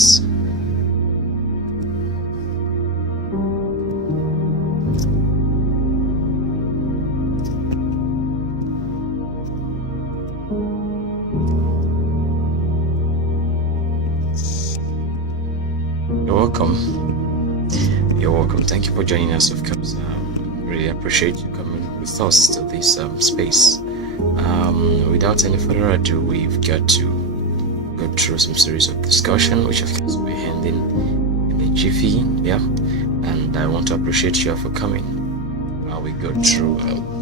Thanks. You're welcome. You're welcome. Thank you for joining us, of course. Really appreciate you coming with us to this space. Without any further ado, we've got to go through some series of discussion, which of course we're ending in a jiffy. Yeah, and I want to appreciate you for coming while we go through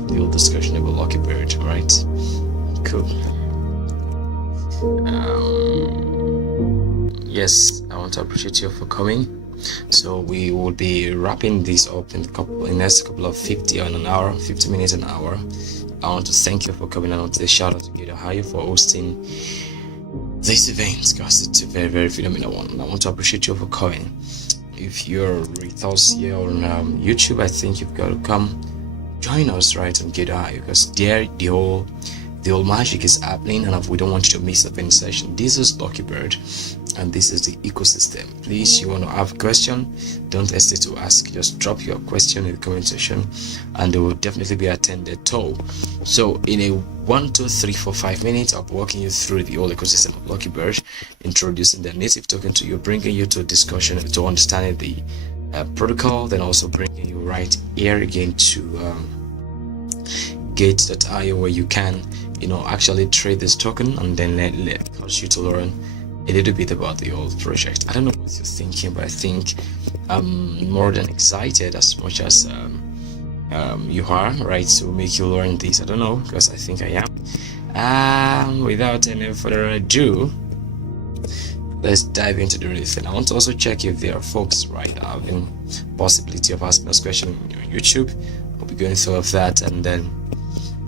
the whole discussion about Lucky Bird. All right, cool. Yes, I want to appreciate you for coming. So we will be wrapping this up in the next couple of 50 minutes an hour. I want to thank you for coming. I want to say shout out to GateLive for hosting this event, because it's a very, very phenomenal one. And I want to appreciate you for coming. If you're with us here on YouTube, I think you've got to come join us right on GateLive, because there the whole magic is happening, and we don't want you to miss up any session. This is Lucky Bird, and this is the ecosystem. Please, you want to have a question, don't hesitate to ask. Just drop your question in the comment section and they will definitely be attended to. So in a 1, 2, 3, 4, 5 minutes, I'll be walking you through the whole ecosystem of Lucky Bird, introducing the native token to you, bringing you to a discussion to understanding the protocol, then also bringing you right here again to Gate.io, where you can actually trade this token, and then let cause you to learn a little bit about the whole project. I don't know what you're thinking, but I think I'm more than excited as much as you are, right, to make you learn this. I don't know, because I think I am. Without any further ado, let's dive into the real thing. I want to also check if there are folks right having possibility of asking us questions on YouTube. We'll be going through of that, and then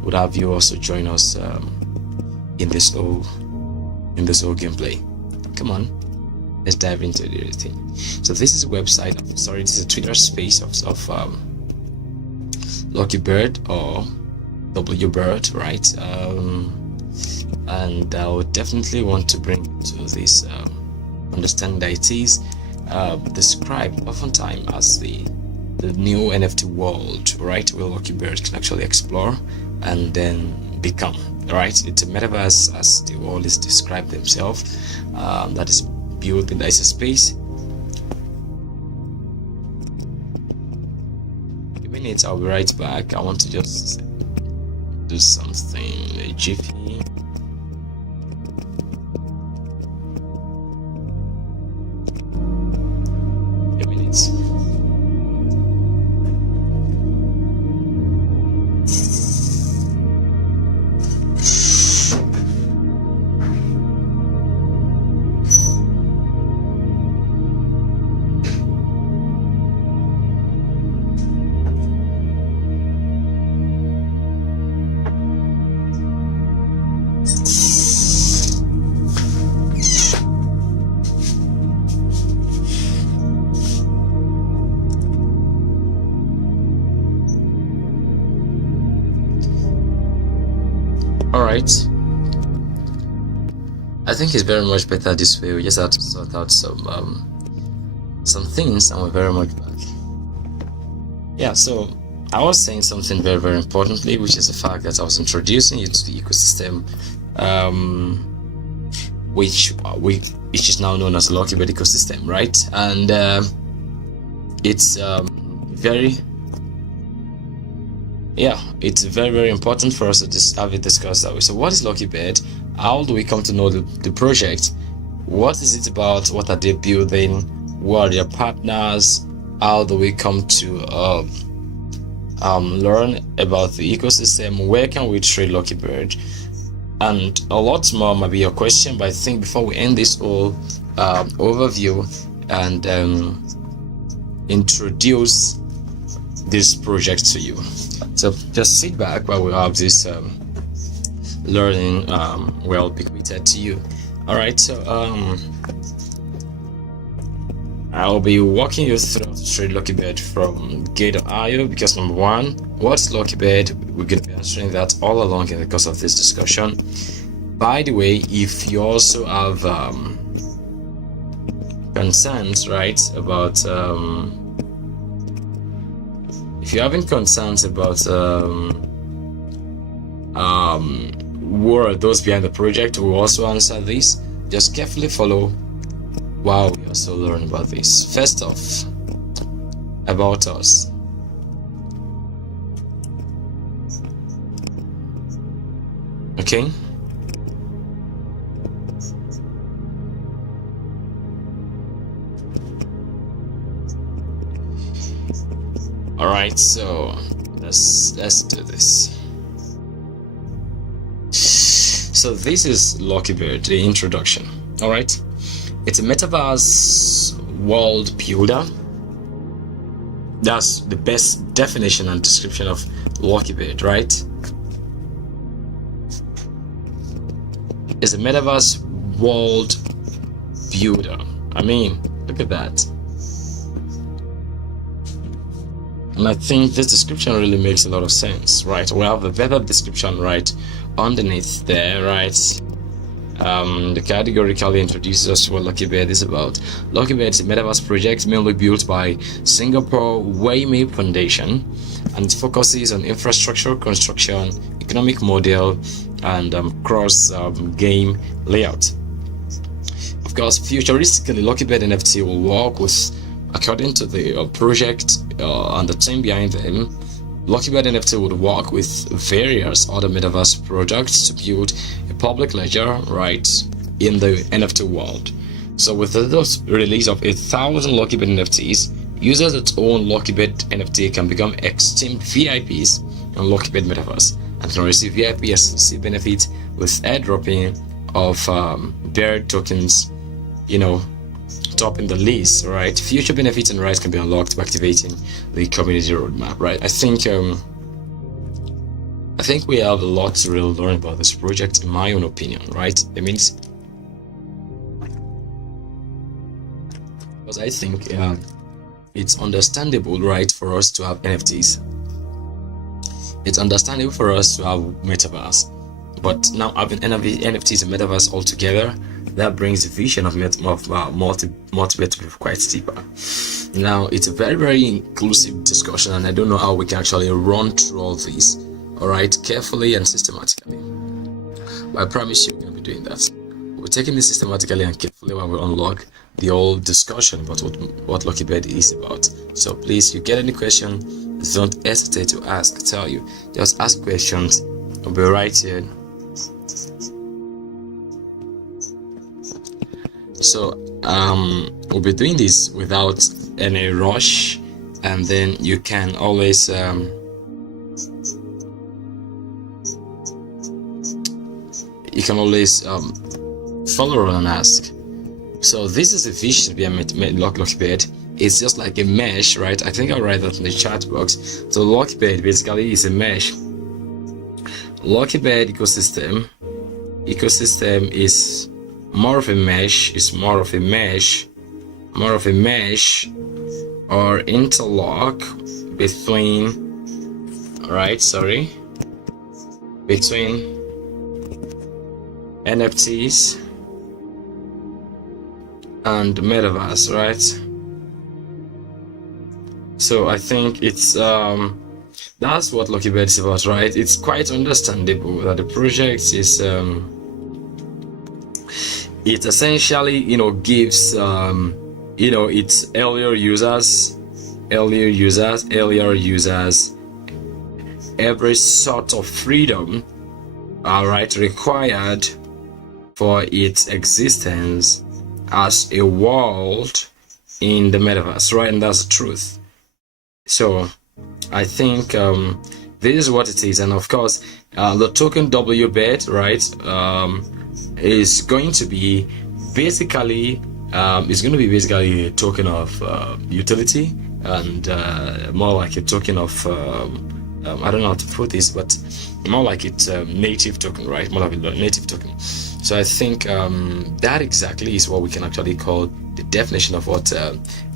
would have you also join us in this whole gameplay. Come on, let's dive into the real thing. So this is a website, this is a Twitter space of Lucky Bird, or WBIRD, right? And I would definitely want to bring you to this understanding that it is described oftentimes as the new NFT world, right, where Lucky Bird can actually explore and then become, right? It's a metaverse, as the world is described themselves, that is built in that is a space. In a minute, I'll be right back. I want to just do something a jiffy. A minute. Alright, I think it's very much better this way. We just have to sort out some things, and we're very much back. Yeah, so I was saying something very, very importantly, which is the fact that I was introducing you to the ecosystem, which is now known as Lucky Bird ecosystem, right? And it's it's very, very important for us to just have it discussed that way. So what is Lucky Bird? How do we come to know the project? What is it about? What are they building? Who are their partners? How do we come to learn about the ecosystem? Where can we trade Lucky Bird? And a lot more might be your question, but I think before we end this whole overview and introduce this project to you, so just sit back while we have this learning well bequeathed to you. All right, so I'll be walking you through to trade Lucky Bird from Gate.io, because number one, what's Lucky Bird? We're going to be answering that all along in the course of this discussion. By the way, if you also have concerns, right, about if you're having concerns about who are those behind the project, we'll also answer this. Just carefully follow while we also learn about this. First off, about us. Okay. All right, so let's do this. So this is WBIRD, the introduction. All right, it's a metaverse world builder. That's the best definition and description of WBIRD, right? It's a metaverse world builder. I mean, look at that. And I think this description really makes a lot of sense, right? We have a better description right underneath there, right? The categorically introduces us to what WBIRD is about. WBIRD is a metaverse project mainly built by Singapore Waymay Foundation, and it focuses on infrastructure, construction, economic model, and cross game layout. Of course, futuristically, WBIRD NFT will work with, according to the project and the team behind them, WBIRD NFT would work with various other metaverse projects to build a public ledger, right, in the NFT world. So with the release of 1,000 WBIRD NFTs, users that own WBIRD NFT can become esteemed VIPs in WBIRD Metaverse and can receive VIP SC benefits with airdropping of BIRD tokens, topping the list, right? Future benefits and rights can be unlocked by activating the community roadmap, right? I think we have a lot to really learn about this project, in my own opinion, right? It means, because I think it's understandable, right, for us to have NFTs. It's understandable for us to have metaverse, but now having NFTs and metaverse all together, that brings the vision of multi-bit to be quite steeper. Now, it's a very, very inclusive discussion, and I don't know how we can actually run through all these, all right, carefully and systematically. But I promise you, we're going to be doing that. We're taking this systematically and carefully while we unlock the whole discussion about what WBIRD is about. So please, you get any question, don't hesitate to ask. I tell you, just ask questions. I'll be right here. So we'll be doing this without any rush, and then you can always follow and ask. So this is a vision behind WBIRD. It's just like a mesh, right? I think I'll write that in the chat box. So WBIRD basically is a mesh. WBIRD ecosystem is more of a mesh, or interlock between NFTs and metaverse, right? So I think it's that's what WBIRD is about, right? It's quite understandable that the project is it essentially gives its earlier users every sort of freedom required for its existence as a world in the metaverse, right? And that's the truth. So I think this is what it is. And of course, the token WBIRD, right, is going to be basically a token of utility, and more like a token of I don't know how to put this, but more like it's native token, right? More like a native token. So I think that exactly is what we can actually call the definition of what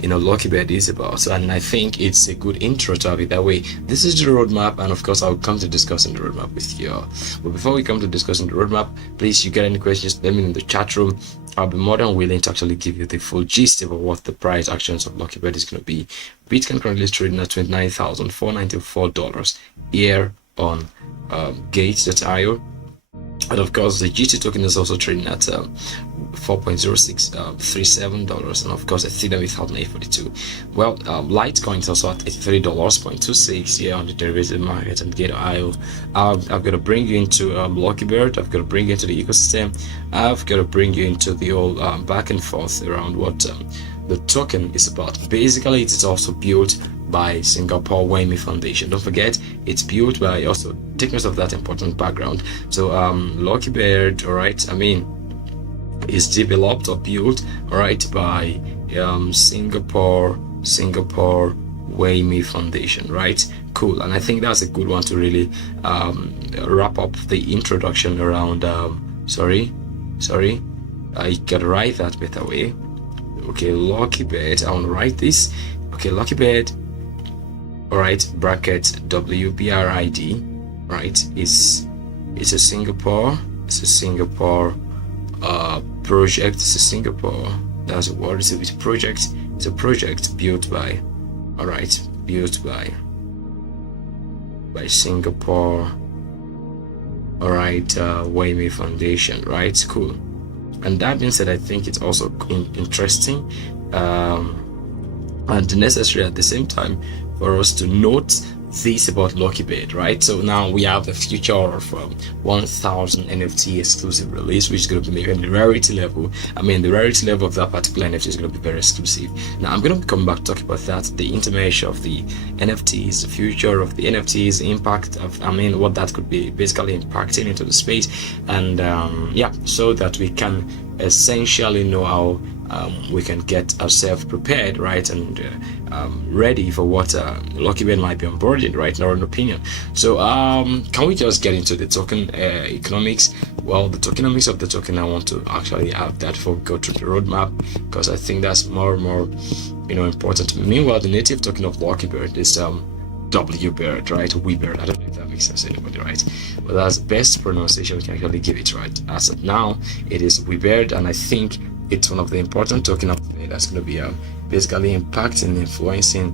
Lucky Bird is about. So, and I think it's a good intro to have it that way. This is the roadmap, and of course I'll come to discussing the roadmap with you. But before we come to discussing the roadmap, please, you get any questions, let me know in the chat room. I'll be more than willing to actually give you the full gist of what the price actions of Lucky Bird is going to be. Bitcoin currently is trading at $29,494 here on Gate.io. And of course, the GT token is also trading at $4.0637, and of course, Ethereum is at $842. Well, Litecoin is also at $83.26 here on the derivative market and Gate.io. I've got to bring you into Lucky Bird. I've got to bring you into the ecosystem. I've got to bring you into the whole back and forth around what the token is about. Basically, it is also built by Singapore WAMI Foundation. Don't forget, it's built by also take note of that important background. So Lucky Bird, all right, I mean, is developed or built, all right, by Singapore WAMI Foundation, right? Cool. And I think that's a good one to really wrap up the introduction around sorry, I gotta write that better way. Okay, Lucky Bird, I want to write this. Okay, Lucky Bird, all right, bracket WBIRD, right, it's a Singapore project. It's a Singapore, that's a word, it's a project. It's a project built by, all right, built by Singapore, all right, WAMI Foundation, right? Cool. And that being said, I think it's also interesting and necessary at the same time for us to note this about Lucky Bird, right? So now we have the future of 1000 NFT exclusive release, which is going to be making the rarity level. I mean, the rarity level of that particular NFT is going to be very exclusive. Now I'm going to come back to talk about that, the intermesh of the NFTs, the future of the NFTs, impact of, I mean, what that could be basically impacting into the space, and yeah, so that we can essentially know how we can get ourselves prepared, right, and ready for what Lucky Bird might be onboarding, right, in our opinion. So can we just get into the token economics? Well, the tokenomics of the token, I want to actually have that before we go through the roadmap, because I think that's more important. Meanwhile, the native token of Lucky Bird is WBIRD, right? WBIRD. I don't know if that makes sense to anybody, right? But that's the best pronunciation we can actually give it, right? As of now, it is WBIRD, and I think it's one of the important token of the day that's going to be basically impacting, influencing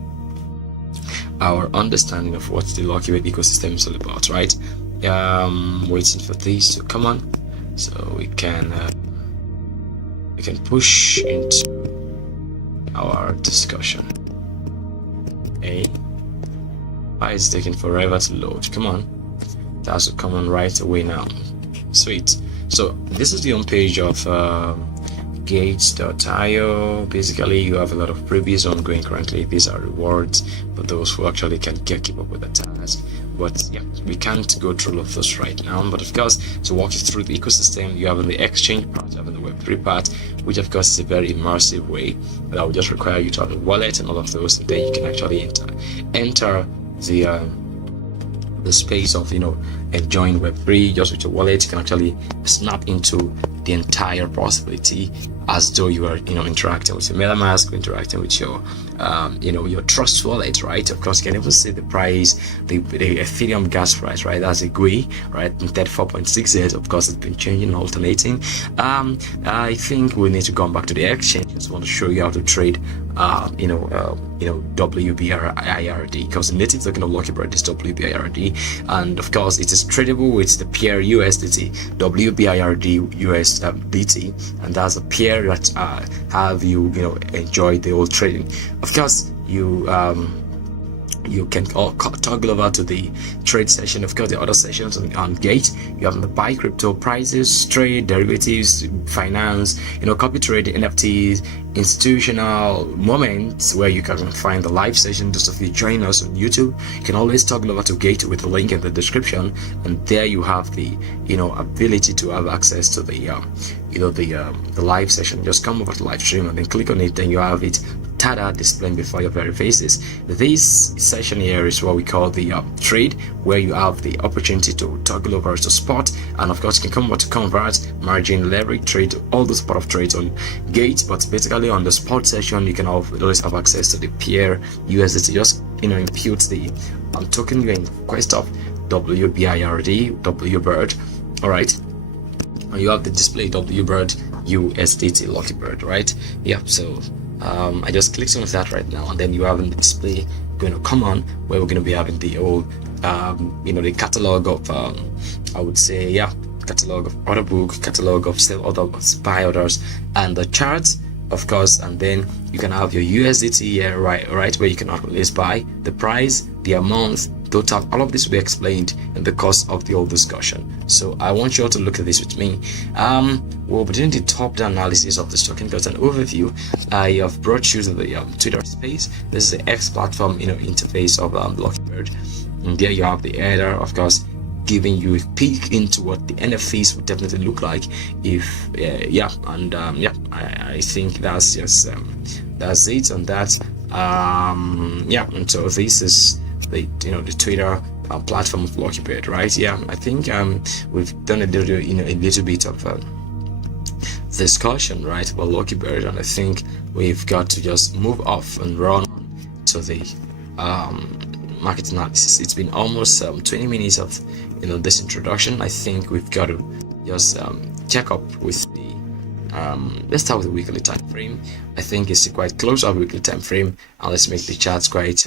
our understanding of what the Lucky Bird ecosystem is all about, right? Waiting for this to come on so we can push into our discussion. Okay. Why is it taking forever to load? Come on, that has to come on right away now. Sweet. So this is the home page of Gates.io. Basically, you have a lot of previews ongoing currently. These are rewards for those who actually can keep up with the task. But yeah, we can't go through all of those right now. But of course, to walk you through the ecosystem, you have in the exchange part, you have in the Web3 part, which of course is a very immersive way that will just require you to have a wallet and all of those, and then you can actually enter the space of enjoying Web3 just with your wallet. You can actually snap into the entire possibility as though you are interacting with your MetaMask, interacting with your your Trust wallet, right? Of course, you can even see the price, the Ethereum gas price, right? That's a GUI, right? 34.68. Of course, it's been changing and alternating. I think we need to go back to the exchange. I just want to show you how to trade WBIRD, because the native token of Lucky Bird is WBIRD, and of course it is tradable with the pair USDT, WBIRD USDT, and that's a pair that have you enjoy the whole trading. Of course, you can toggle over to the trade session. Of course, the other sessions on Gate, you have the buy crypto prices, trade derivatives, finance, copy trade, NFTs, institutional moments where you can find the live session. Just if you join us on YouTube, you can always toggle over to Gate with the link in the description, and there you have the ability to have access to the the live session. Just come over to live stream and then click on it, then you have it tada displaying before your very faces. This session here is what we call the trade, where you have the opportunity to toggle over to spot, and of course you can come over to convert, margin, leverage trade, all those part of trades on Gate. But basically on the spot session, you can always have access to the pair USDT. Just impute the token you're in quest of, WBIRD, WBIRD. All right, and you have the display WBIRD USDT Lucky Bird, right? Yeah, so I just clicked on that right now, and then you have in the display going to come on, where we're going to be having the whole the catalog of I would say, yeah, catalog of order book, catalog of sell orders, buy orders, and the charts, of course. And then you can have your USDT here, right, where you can always buy the price, the amount, total. All of this will be explained in the course of the whole discussion. So I want you all to look at this with me. We'll be doing the top-down analysis of this token. Got an overview. I have brought you to the Twitter space. This is the X platform interface of Lucky Bird, and there you have the header, of course, giving you a peek into what the NFTs would definitely look like if I think that's just that's it on that. And so this is the Twitter platform of Lucky Bird, right? Yeah, I think we've done a little bit of discussion, right, about Lucky Bird, and I think we've got to just move off and run to the market analysis. It's been almost 20 minutes of this introduction. I think we've got to just check up with the let's start with the weekly time frame. I think it's quite close to our weekly time frame, and let's make the charts quite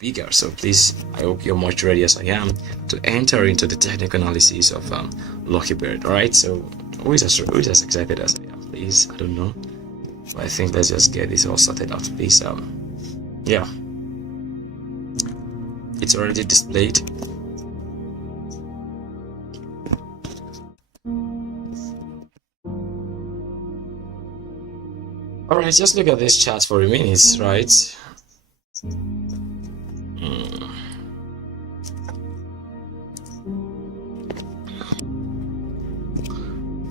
bigger. So please, I hope you're much ready as I am to enter into the technical analysis of Lucky Bird. All right, so who is as excited as I am? Please, I don't know, but I think let's just get this all sorted out, please. Yeah, it's already displayed. All right, just look at this chart for a minute, right?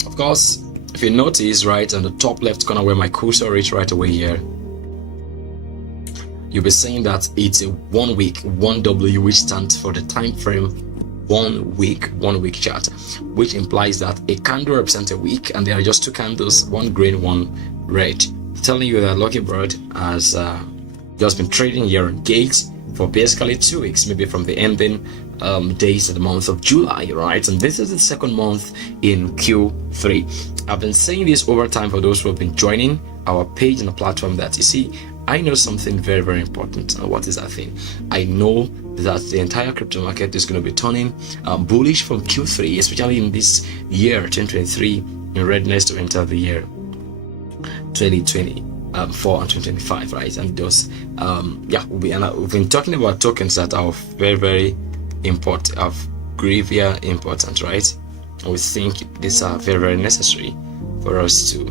Of course, if you notice, right, on the top left corner where my cursor is right away here, you'll be seeing that it's a 1 week, 1W, which stands for the time frame 1 week chart, which implies that a candle represents a week, and there are just two candles, one green, one red, telling you that Lucky Bird has just been trading here on Gate for basically 2 weeks, maybe from the ending days of the month of July, right? And this is the second month in Q3. I've been saying this over time for those who have been joining our page and the platform, that you see, I know something very, very important. And what is that thing? I know that the entire crypto market is going to be turning bullish from Q3, especially in this year 2023, in readiness to enter the year 2024 and 2025, right? And those we've been talking about tokens that are very, very important, of graveyard importance, right? And we think these are very, very necessary for us to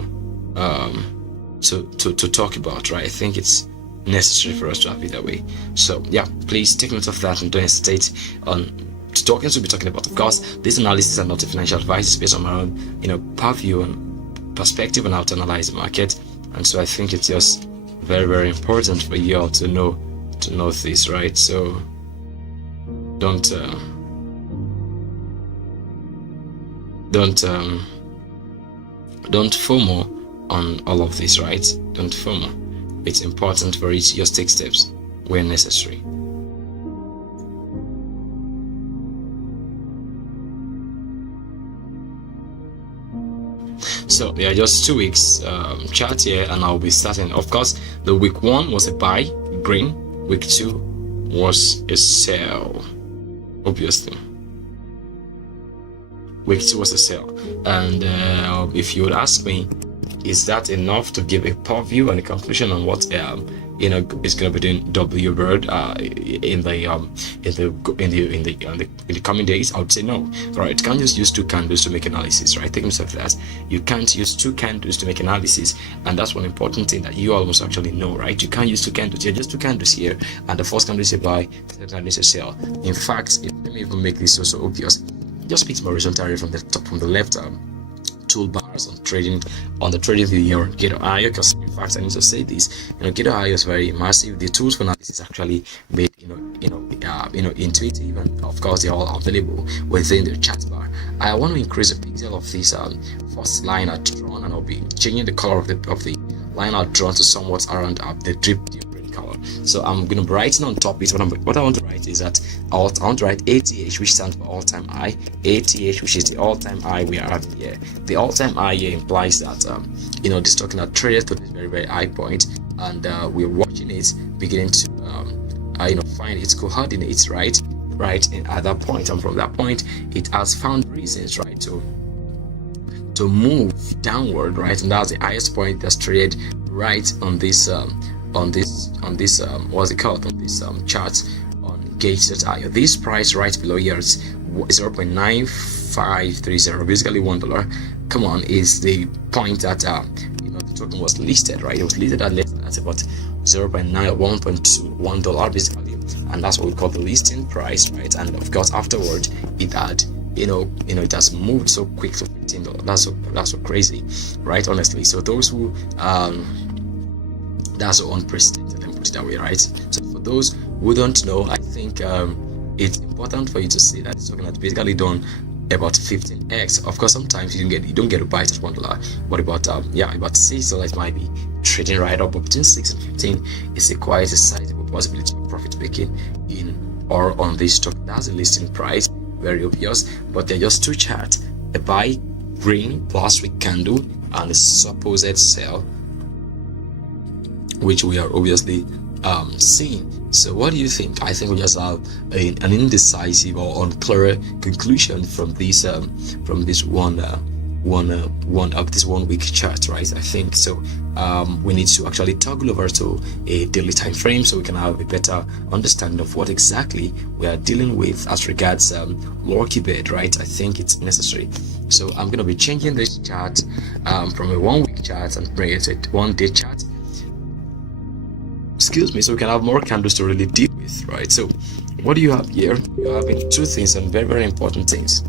talk about, right? I think it's necessary for us to have it that way. So yeah, please take note of that and don't hesitate on tokens we'll be talking about. Of course, this analysis are not a financial advice. It's based on my own purview and perspective on how to analyze the market. And so I think it's just very, very important for you all to know this, right? So don't FOMO on all of this, right? Don't FOMO. It's important for you to just take steps where necessary. So yeah, just 2 weeks chart here, and I'll be starting. Of course, the week 1 was a buy, green. Week 2 was a sell, obviously. Week 2 was a sell, and if you would ask me, is that enough to give a purview and a conclusion on what is going to be doing WBIRD in the coming days? I would say no. Right? You can't just use 2 candles to make analysis, right? Take note of that. You can't use 2 candles to make analysis, and that's one important thing that you all must actually know, right? You can't use 2 candles. You're just 2 candles here, and the first candle is a buy, the second candle is a sell. In fact, let me even make this so obvious. Just pick my horizontal from the top, from the left toolbars on trading, on the trading view here on GateLive. Because in fact, I need to say this, GateLive is very immersive. The tools for analysis is actually made intuitive, and of course they're all available within the chat bar. I want to increase the pixel of this first line I've drawn, and I'll be changing the color of the line I've drawn to somewhat around the drip color. So I'm going to be writing on top it. What I want to write is that I want to write ATH, which stands for all-time high. ATH, which is the all-time high we are having here. The all-time high here implies that this token had traded to this very, very high point, and we're watching it beginning to find its coordinates right at that point, and from that point it has found reasons to move downward, right? And that's the highest point that's traded right on this what's it called, on this chart on Gate.io. This price right below here is 0.9530, basically $1. Come on, is the point that the token was listed, right? It was listed at less than about 0.9 or $1.21 basically, and that's what we call the listing price, right? And of course afterward it had it has moved so quick to $15. That's so crazy, right? Honestly, so those who that's so unprecedented, and put it that way, right? So for those who don't know, I think it's important for you to see that it's token has basically done about 15x. Of course, sometimes you don't get to buy it at $1, but about $6 might be trading right up. But between 6 and 15 is quite a sizable possibility of profit making in or on this stock. That's the listing price, very obvious. But they're just two charts: a buy green plus week candle and a supposed sell, which we are obviously seeing. So what do you think? I think we just have an indecisive or unclear conclusion from this one week chart, right? I think so. We need to actually toggle over to a daily time frame so we can have a better understanding of what exactly we are dealing with as regards WBIRD, right? I think it's necessary. So I'm going to be changing this chart from a 1 week chart and bring it to a 1 day chart. Excuse me, so we can have more candles to really deal with, right? So what do you have here? You're having two things, and very, very important things.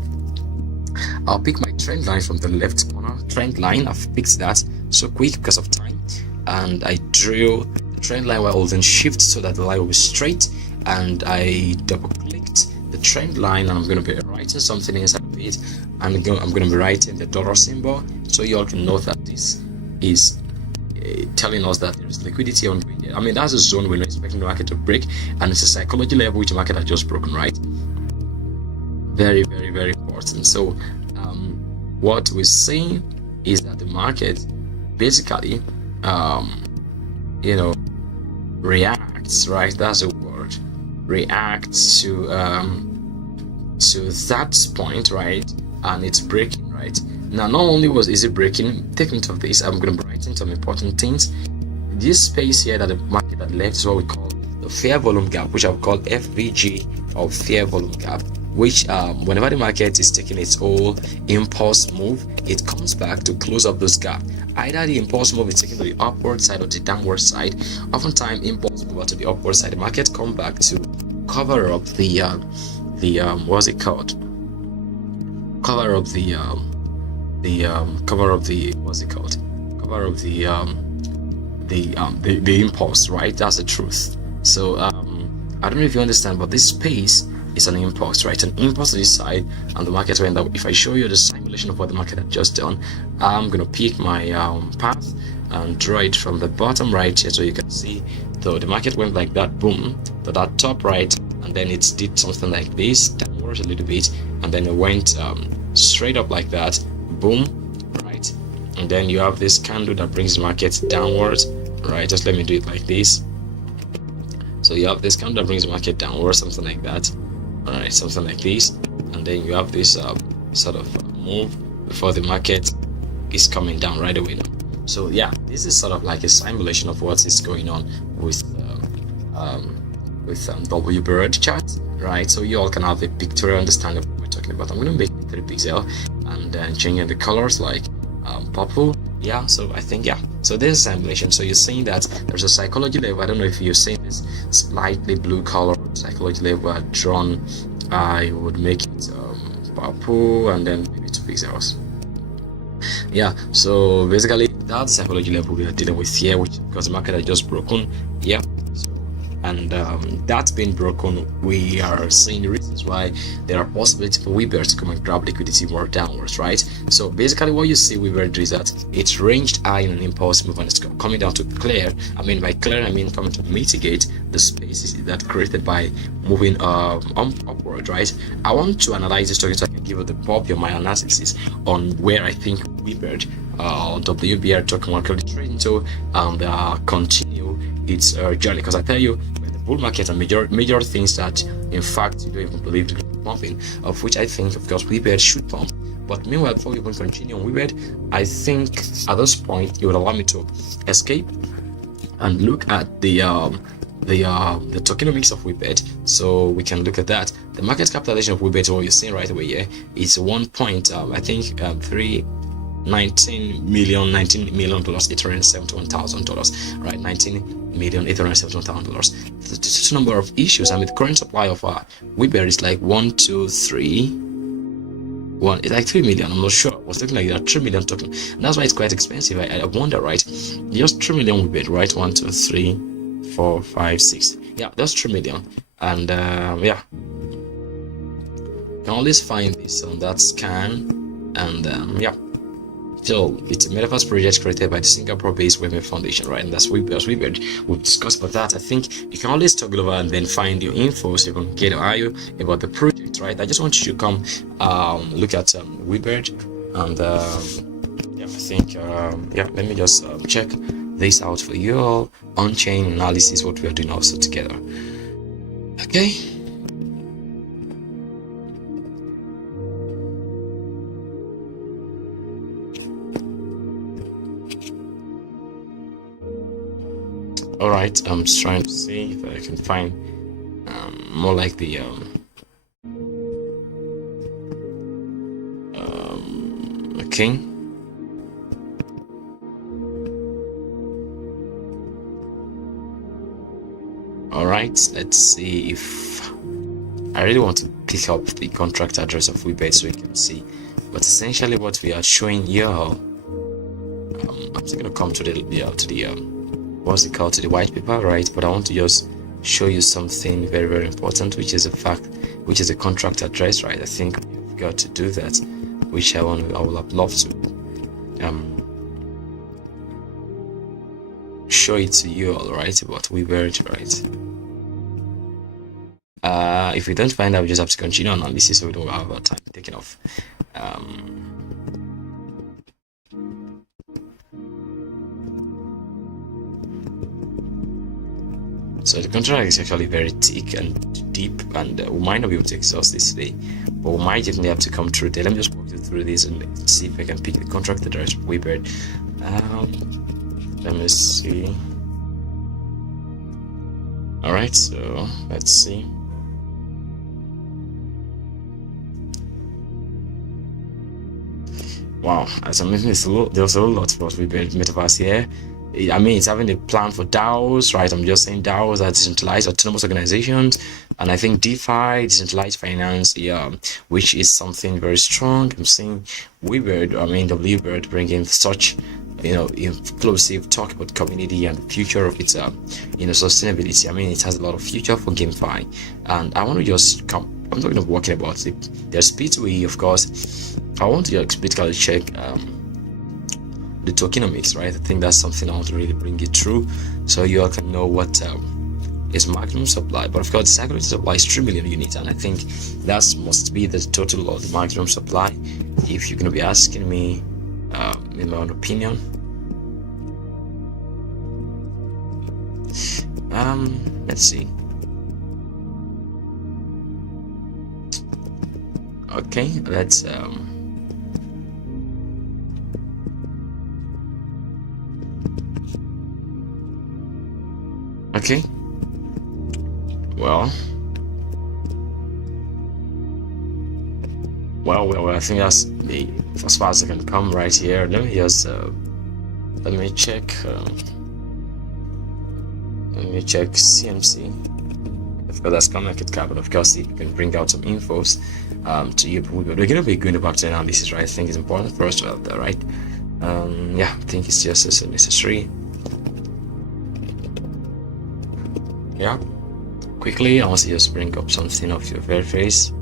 I'll pick my trend line from the left corner. Trend line, I've picked that so quick because of time, and I drew the trend line while holding shift so that the line will be straight, and I double clicked the trend line, and I'm going to be writing something inside of it. I'm going to be writing the dollar symbol so you all can know that this is telling us that there is liquidity on green. I mean, that's a zone we're not expecting the market to break, and it's a psychology level which the market has just broken, right? Very, very, very important. So what we're saying is that the market basically reacts, right? That's a word. Reacts to that point, right? And it's breaking, right? Now, not only is it breaking, take note of this. I'm going to be writing some important things. This space here that the market had left is what we call the fair volume gap, which I've called FVG, or fair volume gap, which whenever the market is taking its whole impulse move, it comes back to close up this gap. Either the impulse move is taken to the upward side or the downward side. Oftentimes, impulse move to the upward side, the market come back to cover up the what's it called? Cover up the impulse, right? That's the truth. So I don't know if you understand, but this space is an impulse, right? An impulse to this side, and the market went up. If I show you the simulation of what the market had just done, I'm gonna pick my path and draw it from the bottom right here, so you can see the market went like that, boom, to that top right, and then it did something like this, downwards a little bit, and then it went straight up like that, boom, right? And then you have this candle that brings the market downwards, right? Just let me do it like this. So you have this candle that brings the market downwards, something like that, all right, something like this, and then you have this sort of move before the market is coming down right away now. So yeah, this is sort of like a simulation of what is going on with WBIRD chart, right? So you all can have a pictorial understanding of what we're talking about. I'm going to make it 3 pixel and then changing the colors like purple. Yeah, so I think, yeah, so this is simulation. So you're saying that there's a psychology level. I don't know if you're seeing this slightly blue color psychology level drawn. I would make it purple and then maybe 2 pixels. Yeah, so basically that's the psychology level we are dealing with here, which because the market has just broken. Yeah, so and that's been broken. We are seeing reasons why there are possibilities for WBIRD to come and grab liquidity more downwards, right? So basically what you see WBIRD do is that it's ranged high in an impulse move and it's coming down to clear. I mean by clear I mean coming to mitigate the spaces that created by moving upward, right? I want to analyze this token so I can give you the pop of my analysis on where I think WBIRD WBIRD token will currently trade into continue its journey, because I tell you when the bull market and major things that in fact you don't even believe to be pumping, of which I think of course WBIRD should pump. But meanwhile, before we even continue on WBIRD, I think at this point it would allow me to escape and look at the tokenomics of WBIRD, so we can look at that. The market capitalization of WBIRD, what you're seeing right away here, is 19 million dollars, $871,000, right? $19,871,000. The total number of issues, I mean the current supply of WBIRD is like 1, 2, 3. It's like 3 million. I'm not sure. I was looking like that 3 million token. And that's why it's quite expensive. I wonder, right? Just 3 million WBIRD, right? 1, 2, 3, 4, 5, 6. Yeah, that's 3 million. And yeah, you can always find this on that scan. And yeah. So it's a metaverse project created by the Singapore-based Women Foundation, right? And that's WBIRD. We'll discuss about that. I think you can always toggle over and then find your info so you can get an idea about the project, right? I just want you to come look at WBIRD, and yeah, I think yeah, let me just check this out for you all. On-chain analysis, what we are doing also together. Okay. All right, I'm just trying to see if I can find more like the okay. All right, let's see if I really want to pick up the contract address of WBIRD so you can see. But essentially, what we are showing here, I'm just gonna come to the what's it called, to the white paper, right? But I want to just show you something very, very important, which is a fact, which is a contract address, right? I think we've got to do that, which I would have loved to show it to you all, right? About WBIRD, right? If we don't find out, we just have to continue analysis so we don't have our time taken off. So the contract is actually very thick and deep, and we might not be able to exhaust this today, but we might definitely have to come through there. Let me just walk you through this and see if I can pick the contract address of WBIRD. Let me see. All right, so let's see. Wow, as I'm mentioning, there's a lot for WBIRD metaverse here. I mean, it's having a plan for DAOs, right? I'm just saying DAOs are decentralized autonomous organizations, and I think DeFi, decentralized finance, yeah, which is something very strong. I'm seeing WBIRD, I mean WBIRD, bringing such, you know, inclusive talk about community and the future of its, you know, sustainability. I mean, it has a lot of future for GameFi, and I want to just come. I'm talking of working about it. There's P2E, of course. I want to just basically check the tokenomics, right? I think that's something I want to really bring it through so you all can know what is maximum supply. But of course, the secondary supply is 3 million units, and I think that must be the total of the maximum supply if you're going to be asking me in my own opinion. Let's see. Okay, let's okay, well, I think that's the as far as I can come right here. Let me just let me check CMC. Of course, that's common market cap, but of course you can bring out some infos to you. We're going to be going back to analysis, right? I think it's important for us to have that, right? Yeah, I think it's just as necessary. Yeah, quickly I want to just bring up something of your very face.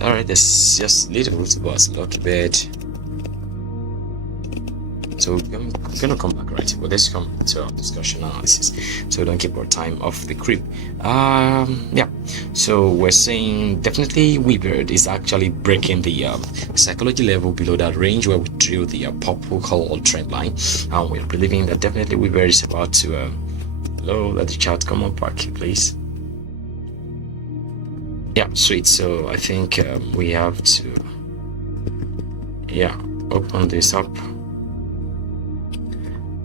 All right, there's just little bit about locked bed. So I'm gonna come back, right? Well, let's come to our discussion analysis, so don't keep our time off the crib. Yeah, so we're saying definitely WBIRD is actually breaking the psychology level below that range where we drew the purple color trend line, and we're believing that definitely WBIRD is about to hello, let the chat come up back, please. Yeah, sweet. So I think we have to open this up.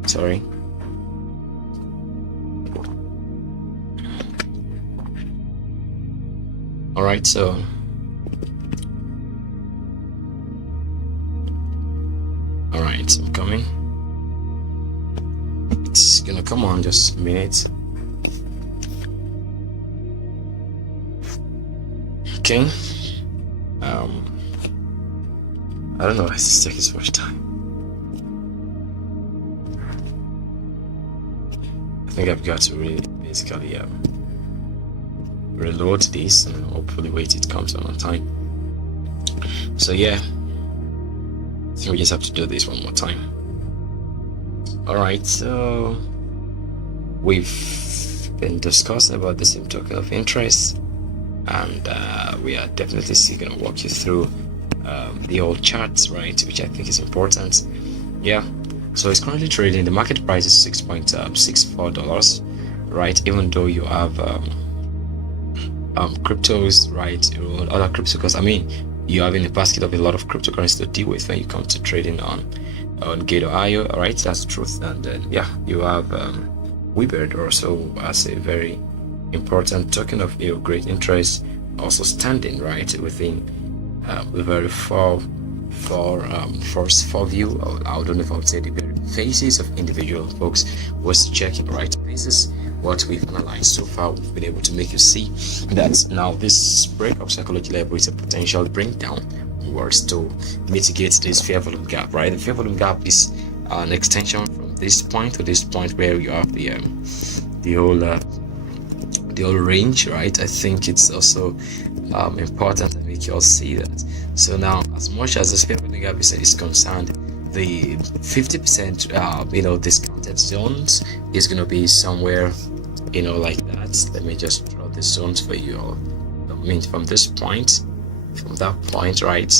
Sorry. All right, so I'm coming. It's gonna come on, just a minute. Okay. I don't know why this is taking so much time. I think I've got to really basically reload this and hopefully wait it comes on time. So yeah, I think we just have to do this one more time. All right, so we've been discussing about the same token of interest, and we are definitely still going to walk you through the old charts, right, which I think is important. Yeah, so it's currently trading, the market price is $6.64, right, even though you have cryptos, right, other crypto, because I mean you have in a basket of a lot of cryptocurrency to deal with when you come to trading on Gate.io. All right, that's the truth. And then yeah, you have WBIRD also as a very important token of great interest, also standing right within the very four view, or I don't know if I would say the very faces of individual folks was checking, right? This is what we've analyzed so far. We've been able to make you see that now this break of psychology level is a potential bring down words to mitigate this fair volume gap, right? The fair volume gap is an extension from this point to this point where you have the whole range, right? I think it's also important to make you all see that. So now, as much as this fair volume gap is concerned, the 50% discounted zones is going to be somewhere like that. Let me just draw the zones for you all. I mean, from this point, from that point, right,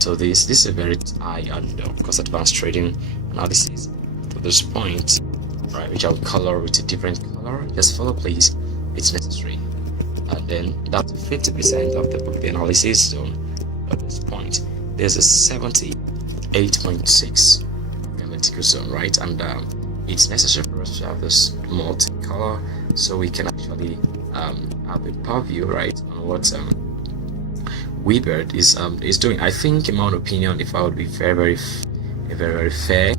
so this is a very high and of course advanced trading analysis to this point, right, which I'll color with a different color. Just follow, please, it's necessary. And then that's 50% of the analysis zone at this point. There's a 78.6 analytical zone, right, and it's necessary for us to have this multi-color so we can actually have a purview, right, on what WBIRD is doing. I think, in my own opinion, if I would be very fair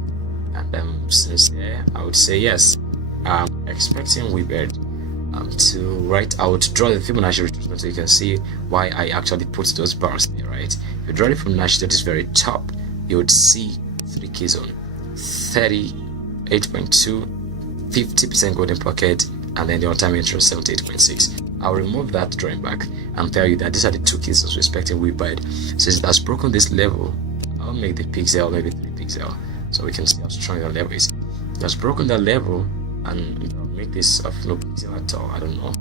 and sincere, I would say yes. Expecting WBIRD I would draw the Fibonacci retracement so you can see why I actually put those bars there, right? If you draw it from Fibonacci to this very top, you would see 3 key zone, 38.2, 50% golden pocket, and then the all-time interest 78.6. I'll remove that drawing back and tell you that these are the 2 key zones respecting WBIRD. Since it has broken this level, I'll make the pixel maybe 3 pixel so we can see how strong that level is. It has broken that level, and I'll make this of no pixel at all. I don't know.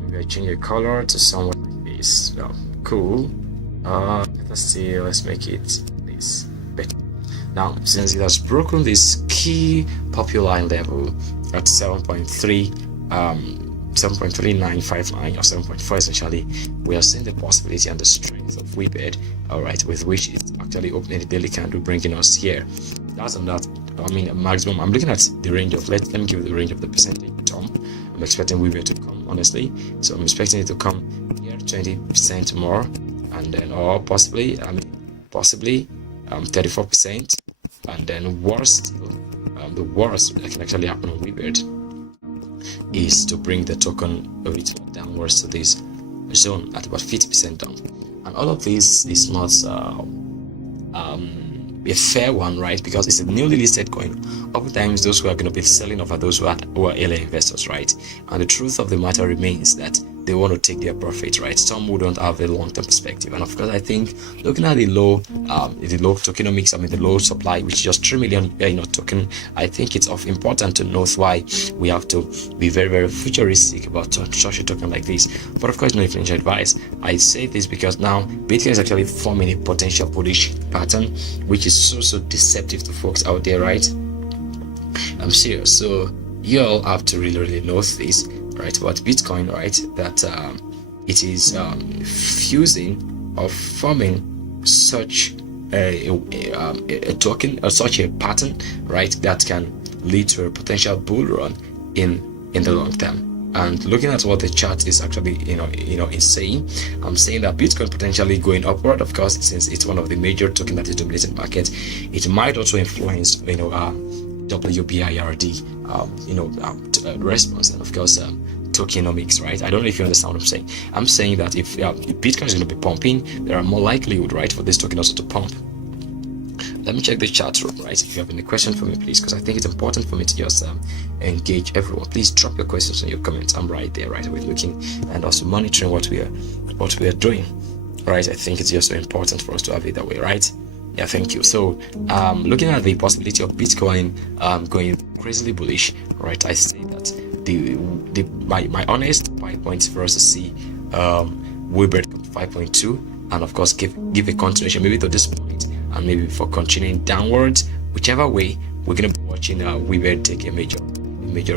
Maybe I change the color to somewhat like this. Oh, cool. Let's see. Let's make it this better. Now, since it has broken this key popular line level at 7.3959 or 7.4 essentially, we are seeing the possibility and the strength of WBIRD, alright, with which it's actually opening the daily candle, bringing us here. That's on that, I mean, a maximum. I'm looking at the range of, let me give you the range of the percentage term. I'm expecting WBIRD to come, honestly. So I'm expecting it to come here 20% more, and then, or possibly 34%, and then worse still, the worst that can actually happen on WBIRD is to bring the token of it downwards to this zone at about 50% down. And all of this is not a fair one, right? Because it's a newly listed coin. Oftentimes those who are going to be selling off are those who are early investors, right? And the truth of the matter remains that they want to take their profit, right? Some who don't have a long-term perspective. And of course, I think looking at the low tokenomics, I mean the low supply, which is just 3 million token, I think it's of important to note why we have to be very, very futuristic about such a token like this. But of course, no financial advice. I say this because now Bitcoin is actually forming a potential bullish pattern, which is so deceptive to folks out there, right? I'm serious. So you all have to really note this, right, about Bitcoin, right, that it is fusing or forming such a token or such a pattern, right, that can lead to a potential bull run in the long term. And looking at what the chart is actually is saying, I'm saying that Bitcoin potentially going upward. Of course, since it's one of the major tokens that is dominating the market, it might also influence WBIRD response, and of course tokenomics, right? I don't know if you understand what I'm saying. I'm saying that if Bitcoin is going to be pumping, there are more likelihood, right, for this token also to pump. Let me check the chat room, right? If you have any question for me, please, because I think it's important for me to just engage everyone. Please drop your questions and your comments. I'm right there, right away, looking and also monitoring what we are doing, right? I think it's just so important for us to have it that way, right? Yeah, thank you. So looking at the possibility of Bitcoin going crazily bullish, right, I say that my honest 5 points for us to see WBIRD 5.2, and of course give a continuation maybe to this point, and maybe for continuing downwards, whichever way, we're gonna be watching WBIRD take a major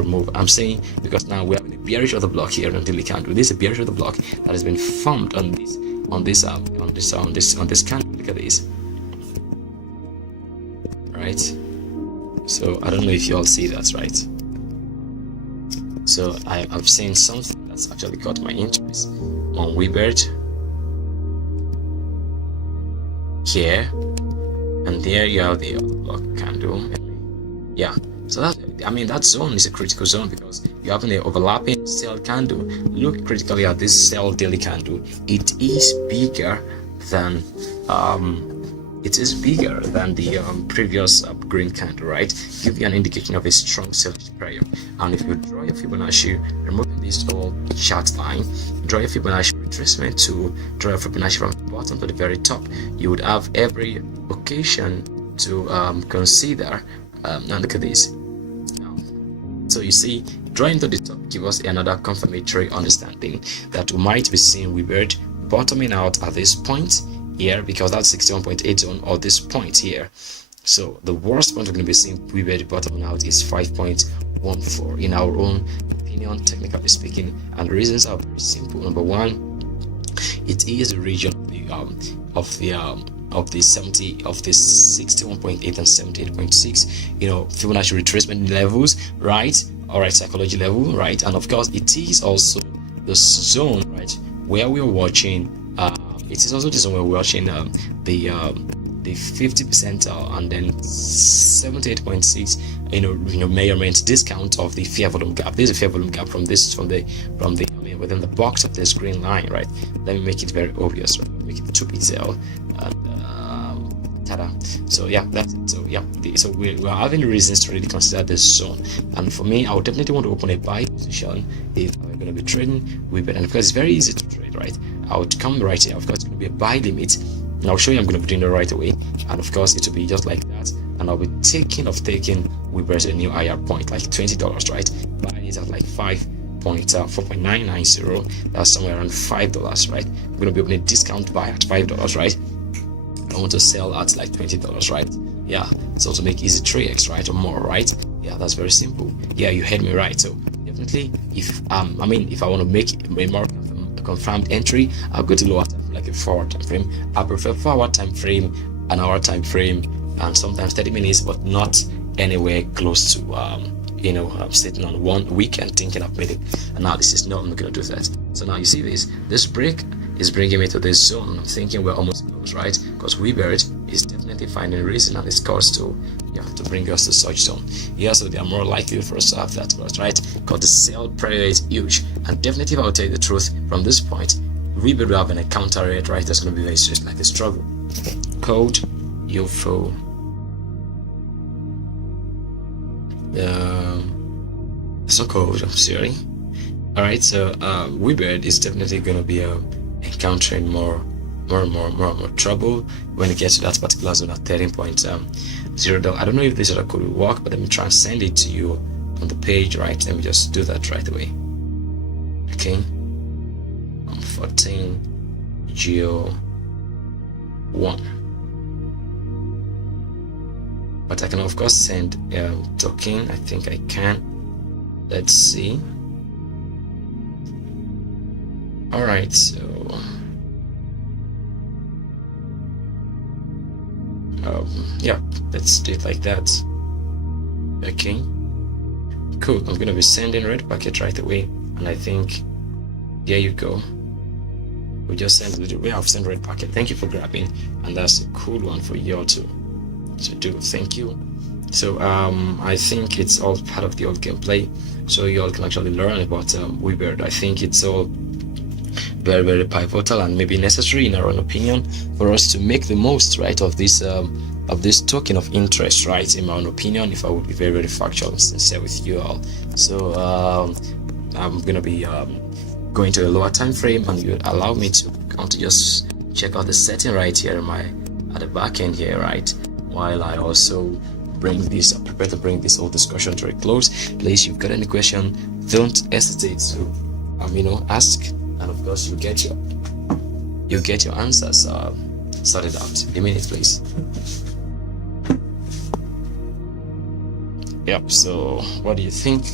move. I'm saying because now we're having a bearish order block here on daily candle. This is a bearish order block that has been formed on this candle. Look at this, right? So I don't know if you all see that, right? So I've seen something that's actually got my interest on WBIRD here, and there you have the block candle. Yeah, so that zone is a critical zone because you have an overlapping sell candle. Look critically at this sell daily candle. It is bigger than the previous green candle, right? Give you an indication of a strong selling prayer. And if you draw your Fibonacci, removing this whole chart line, draw your Fibonacci retracement to draw your Fibonacci from the bottom to the very top, you would have every occasion to consider. Now look at this. So you see, drawing to the top give us another confirmatory understanding that we might be seeing WBIRD bottoming out at this point here, because that's 61.8 zone, or this point here. So the worst point we're going to be seeing WBIRD bottoming out is 5.14 in our own opinion, technically speaking, and the reasons are very simple. Number one, it is the region of the 61.8 and 78.6 Fibonacci retracement levels, right? All right, psychology level, right? And of course it is also the zone, right, where we're watching it is also the zone where we're watching the 50% and then 78.6 measurement discount of the fair volume gap. There's a fair volume gap from within the box of this green line, right? Let me make it very obvious, right? Make it 2 pixel and tada. So yeah, that's it. So yeah, so we're having reasons to really consider this zone. And for me, I would definitely want to open a buy position if we're going to be trading WBIRD, and of course it's very easy to trade, right? I would come right here. Of course, it's going to be a buy limit, and I'll show you I'm going to be doing it right away. And of course, it will be just like that. And I'll be taking WBIRD to a new IR point, like $20, right? Buying it at like 4.990. That's somewhere around $5, right? We're going to be opening a discount buy at $5, right? I want to sell at like $20, right? Yeah, so to make easy 3x, right, or more, right? Yeah, that's very simple. Yeah, you heard me right. So definitely, if I want to make a more confirmed entry, I'll go to lower time, like a forward time frame. I prefer forward time frame, an hour time frame, and sometimes 30 minutes, but not anywhere close to I'm sitting on 1 week and thinking I've made an analysis. No, I'm not going to do that. So now you see this break is bringing me to this zone. I'm thinking we're almost close, right? Because WBIRD is definitely finding a reason and its course to bring us to such zone. Yeah, so they are more likely for us to have that, right? Because the sell pressure is huge, and definitely, if I'll tell you the truth, from this point, WBIRD will have an encounter rate, right? That's going to be very serious, like a struggle. Code UFO. It's not code, I'm sorry. Alright, so WBIRD is definitely going to be encountering more trouble when it gets to that particular zone at 13.0. I don't know if this could work, but let me try and send it to you on the page, right? Let me just do that right away. Okay, 14 Geo 1, but I can of course send token. I think I can. Let's see. All right, so yeah, let's do it like that. Okay, cool. I'm gonna be sending red packet right away, and I think there you go. We just sent it. We have sent red packet. Thank you for grabbing, and that's a cool one for you all to do. Thank you. So I think it's all part of the old gameplay, so you all can actually learn about WBIRD. I think it's all very, very pivotal and maybe necessary, in our own opinion, for us to make the most, right, of this token of interest, right? In my own opinion, if I would be very, very factual and sincere with you all. So I'm gonna be going to a lower time frame, and you allow me to just check out the setting right here at the back end here, right, while I also prepare to bring this whole discussion to a close. Please, if you've got any question, don't hesitate to ask, and of course you get your answers sorted out. A minute, please. Yep, so what do you think?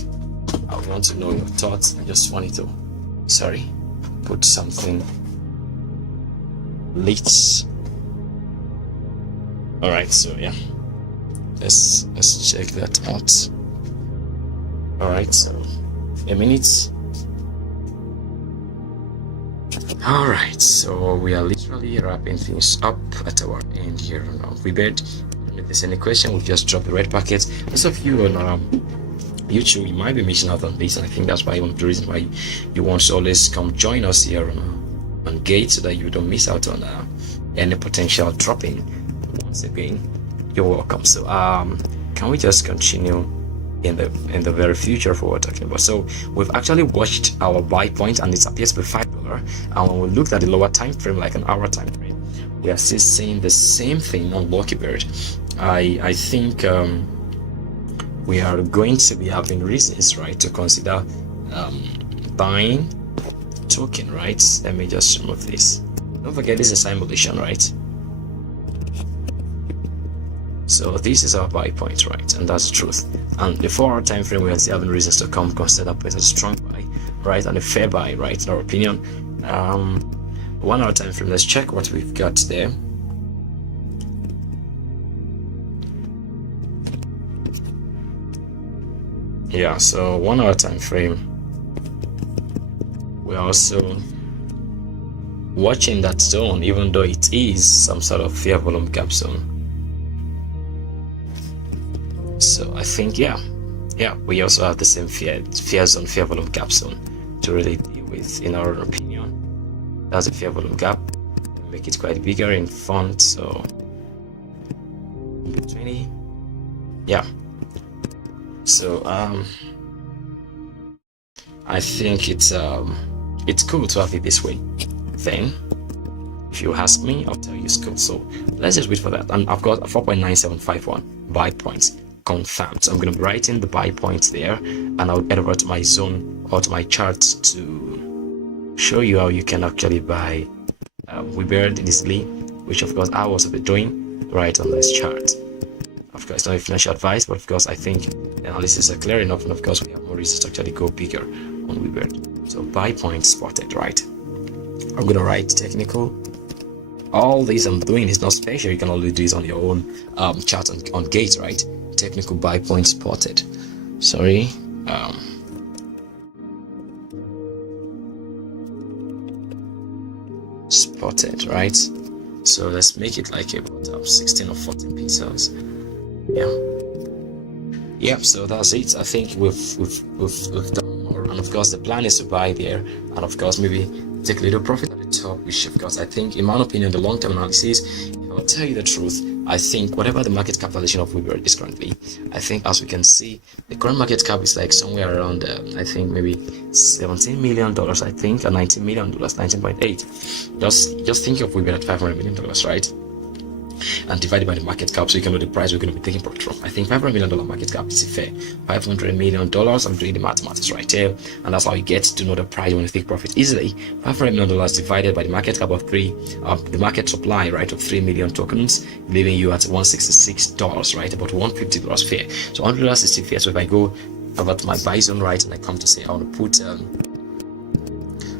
I want to know your thoughts. I just wanted to put something lit. All right, so yeah, let's check that out. All right, so a minute. All right, so we are literally wrapping things up at our end here on WBIRD. If there's any question, we'll just drop the red packet. Most of you on YouTube, you might be missing out on this, and I think that's why one of the reasons why you want to always come join us here on Gate, so that you don't miss out on any potential dropping. Once again, you're welcome. So can we just continue in the very future for what we're talking about? So we've actually watched our buy point, and it appears to be $5. And when we looked at the lower time frame, like an hour time frame, we are still seeing the same thing on WBIRD. I think we are going to be having reasons, right, to consider buying token, right? Let me just remove this. Don't forget, this is a simulation, right? So this is our buy point, right? And that's the truth. And the 4 hour time frame, we are still having reasons to come consider as a strong buy, right, and a fair buy, right, in our opinion. 1 hour time frame, let's check what we've got there. Yeah, so 1 hour time frame, we're also watching that zone, even though it is some sort of fair volume gap zone. So I think yeah, we also have the same fair zone, fair volume gap zone to really deal with, in our opinion. That's a fair volume gap. Make it quite bigger in font, so 20. Yeah. So I think it's cool to have it this way. Then, if you ask me, I'll tell you it's cool. So let's just wait for that. And I've got a 4.9751 buy points confirmed. So I'm going to be writing the buy points there, and I'll head over to my zone or to my charts to show you how you can actually buy WBIRD easily, which of course I will also be doing right on this chart. Of course, not a financial advice, but of course I think the analysis are clear enough, and of course we have more reasons to actually go bigger on WBIRD. So buy point spotted, right? I'm gonna write technical. All this I'm doing is not special. You can always do it on your own chart on Gate, right? Technical buy point spotted. Sorry. reported, right? So let's make it like about 16 or 14 pesos. Yeah, so that's it. I think we've done more, and of course the plan is to buy there, and of course maybe take a little profit at the top, which of course I think, in my opinion, the long-term analysis, if I'll tell you the truth, I think whatever the market capitalization of WBIRD is currently, I think as we can see, the current market cap is like somewhere around I think maybe $17 million, I think, or $19 million, 19.8. Just think of WBIRD at $500 million, right? And divided by the market cap, so you can know the price we're going to be taking profit from. I think $500 million market cap is fair. $500 million, I'm doing the mathematics right here, and that's how you get to know the price when you take profit easily. $500 million divided by the market cap of the market supply, right, of 3 million tokens, leaving you at $166, right, about $150 fair. So $100 is still fair. So if I go about my buy zone, right, and I come to say I want to put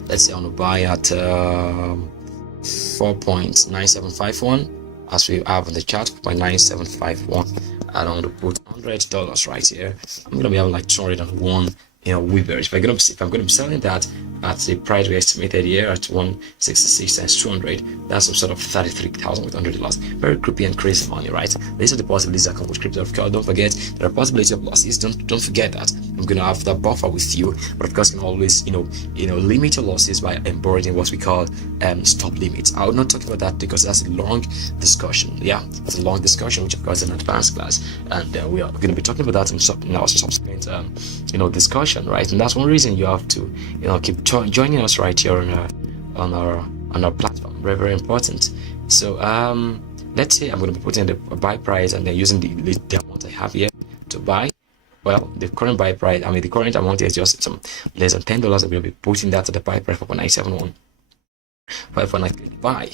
let's say I want to buy at 4.9751, as we have on the chart, 4.9751, and I want to put $100 right here. I'm going to be having like 201, WBIRD. If I'm going to be selling that at the price we estimated here at 166 times 200, that's some sort of $33,000 with $100. Very creepy and crazy money, right? These are the possibilities that come with crypto. Of course, don't forget there are possibilities of losses. Don't forget that. I'm going to have that buffer with you, but of course, you can always limit your losses by embodying what we call stop limits. I will not talk about that because that's a long discussion. Yeah, it's a long discussion, which of course is an advanced class, and we are going to be talking about that in our subsequent discussion, right? And that's one reason you have to keep joining us right here on our platform. Very, very important. So let's say I'm going to be putting the buy price and then using the amount I have here to buy. Well, the current buy price, the current amount is just some less than $10. I'm going to be putting that to the buy price for 971. But when I click buy,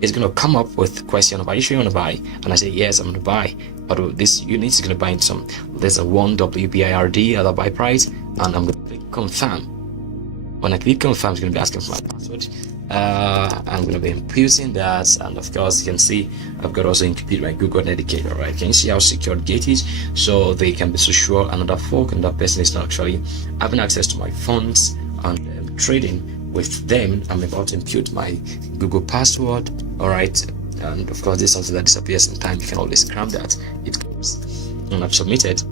it's going to come up with the question of, are you sure you want to buy? And I say yes, I'm going to buy. But this unit is going to buy in some less than 1 WBIRD at the buy price, and I'm going to click confirm. When I click confirm, it's going to be asking for my password. I'm going to be imputing that, and of course you can see I've got also included my Google Authenticator, right? Can you see how secure Gate is? So they can be so sure another person is not actually having access to my funds and trading with them. I'm about to impute my Google password, all right? And of course this is something that disappears in time. You can always cram that. It goes, and I've submitted,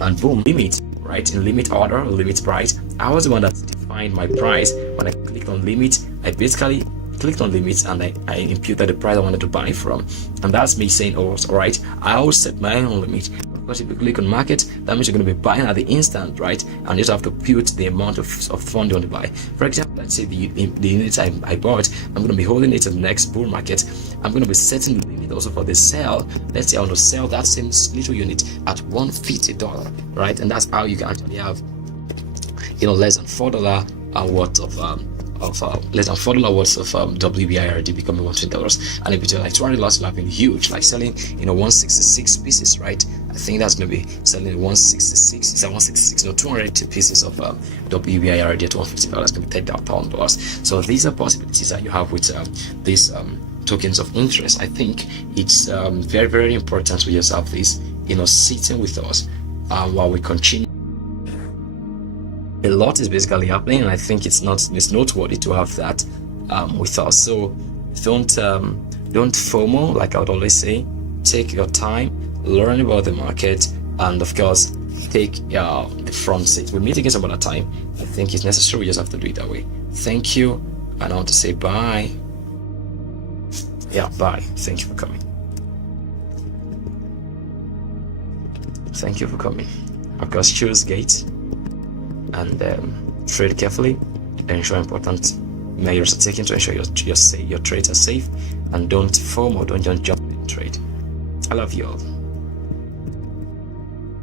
and boom, limit, right? In limit order, limit price. I was the one that defined my price. When I clicked on limit, I basically clicked on limits and I imputed the price I wanted to buy from, and that's me saying, oh, all right, I always set my own limit. Of course, if you click on market, that means you're going to be buying at the instant, right? And you just have to impute the amount of fund you want to buy. For example, let's say the units I bought, I'm going to be holding it to the next bull market. I'm going to be setting the limit also for the sell. Let's say I want to sell that same little unit at $150, right? And that's how you can actually have less than $4 worth of less than $4 worth of WBIRD becoming $120. And if it's like $200, will have been huge, like selling 166 pieces, right? I think that's going to be selling 166. Is that 166? No, 280 pieces of WBIRD at $150. Going to be $10,000. So these are possibilities that you have with these tokens of interest. I think it's very, very important we just have this sitting with us while we continue. A lot is basically happening, and I think it's noteworthy to have that with us. So don't FOMO, like I would always say. Take your time, learn about the market, and of course take the front seat. We'll meet again some other time. I think it's necessary, we just have to do it that way. Thank you, and I want to say bye. Yeah, bye. Thank you for coming. Thank you for coming. Of course, choose Gate and trade carefully. Ensure important measures are taken to ensure your trades are safe, and don't FOMO, don't just jump in trade. I love you all.